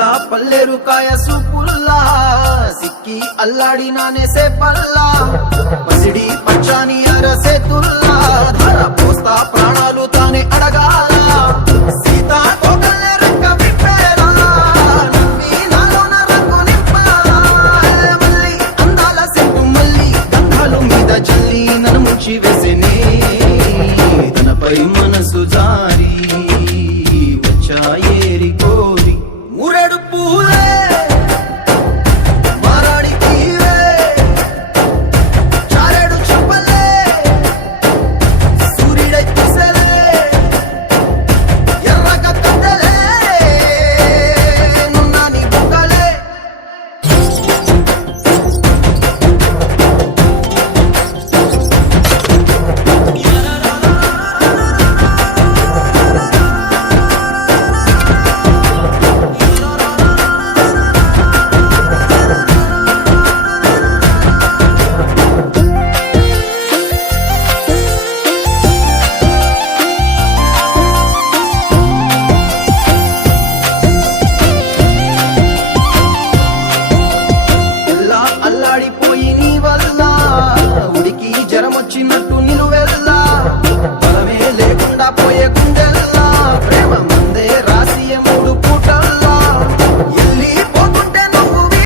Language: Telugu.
పల్లా పల్లెరు కాయ సూపుల్లా సిక్కి అల్లాడినానే సే పల్లా పసిడి పచ్చాని అరసేతుల్లా ధర పోస్తా ప్రాణాలు తానే అడగాల సీతా కోకల్